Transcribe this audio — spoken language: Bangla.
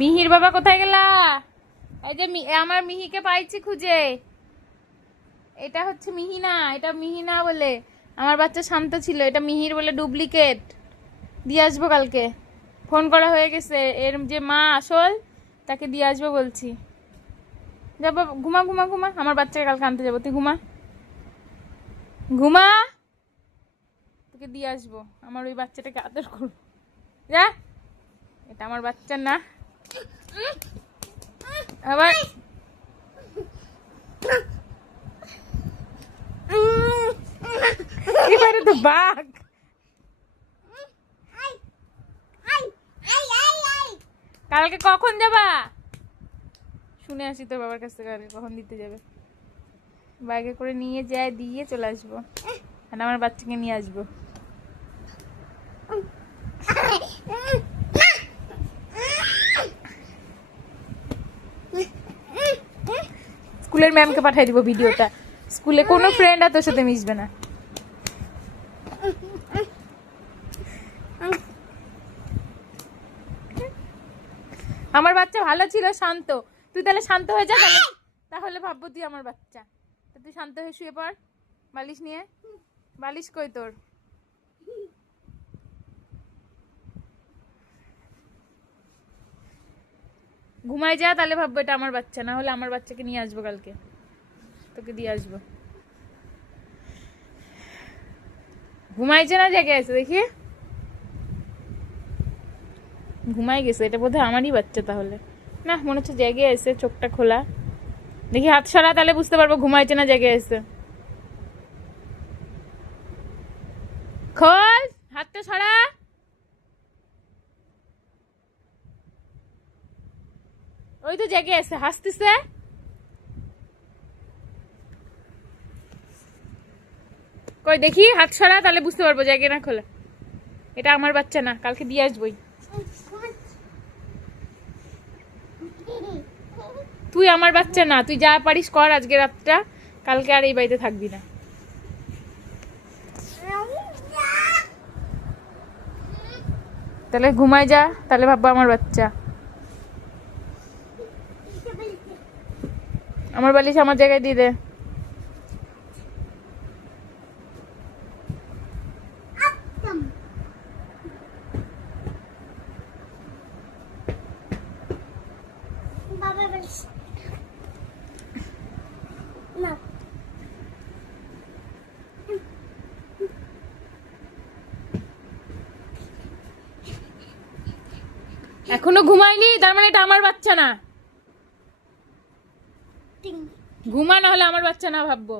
মিহির বাবা কোথায় গেলা? এই যে আমার মিহিকে পাইছি খুঁজে। এটা হচ্ছে মিহি না, এটা মিহি না বলে আমার বাচ্চা শান্ত ছিল, এটা মিহির বলে ডুপ্লিকেট। দিয়ে আসবো কালকে, ফোন করা হয়ে গেছে। এর যে মা আসল তাকে দিয়ে আসবো বলছি। যাবো, ঘুমা ঘুমা ঘুমা, আমার বাচ্চাকে কালকে আনতে যাবো। তুই ঘুমা ঘুমা, তোকে দিয়ে আসবো। আমার ওই বাচ্চাটাকে আদর করবো। যা, এটা আমার বাচ্চা না। আবার এবারে তো বাঘ। কালকে কখন যাবা? শুনে আসি তোর বাবার কাছ থেকে কালকে কখন দিতে যাবে। বাইকে করে নিয়ে যায়, দিয়ে চলে আসবো, আর আমার বাচ্চাকে নিয়ে আসবো। স্কুলের ম্যামকে পাঠিয়ে দিব ভিডিওটা। স্কুলে কোনো ফ্রেন্ড আর তোর সাথে মিশবে না। আমার বাচ্চা ভালো ছিল, শান্ত। তুই তাহলে শান্ত হয়ে যা, তাহলে ভাববো তুই আমার বাচ্চা। তুই শান্ত হয়ে শুয়ে পড়, বালিশ নিয়ে। বালিশ কই তোর? ঘুমাই যা, তাহলে ভাববো এটা আমার বাচ্চা। না হলে আমার বাচ্চাকে নিয়ে আসবো কালকে, তোকে দিয়ে আসবো। ঘুমাইছে না জেগে আছে দেখি? ঘুমাই গেছে, এটা বোধহয় আমারই বাচ্চা তাহলে। না, মনে হচ্ছে জেগে আছে, চোখটা খোলা। দেখি হাত সরা, তাহলে বুঝতে পারবো ঘুমাইছে না জেগে আছে। খোল হাতটা, সরা। ওই তো জেগে আছে, হাসতেছে। কই দেখি হাত সরা, তাহলে বুঝতে পারবো জেগে না খোলা। এটা আমার বাচ্চা না, কালকে দিয়ে আসবোই। তুই আমার বাচ্চা না, তুই যা পারিস কর আজকে রাতটা, কালকে আর এই বাড়িতে থাকবি না। তাহলে ঘুমাই যা, তাহলে ভাববো আমার বাচ্চা। আমার বালিশ আমার জায়গায় দিয়ে দে। এখনো ঘুমাইনি, তার মানে এটা আমার বাচ্চা না। ঘুমা, না হলে আমার বাচ্চা না ভাববো।